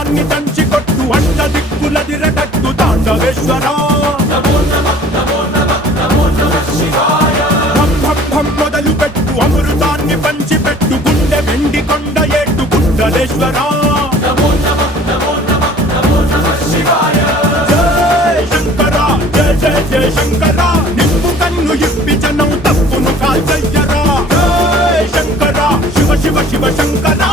అమృతాన్ని దంచి కొట్టు అంట దిక్కులదిరగట్టు తాండవేశ్వరా మొదలు పెట్టు అమృతాన్ని పంచి పెట్టు గుండె వెండి కొండ ఏటు గుండలేశ్వరా జయ శంకరా జయ జయ జయ శంకరా నిప్పు కన్ను ఇప్పి జనం తప్పును కాల్చయ్యరా జయ శంకరా శివ శివ శివ శంకరా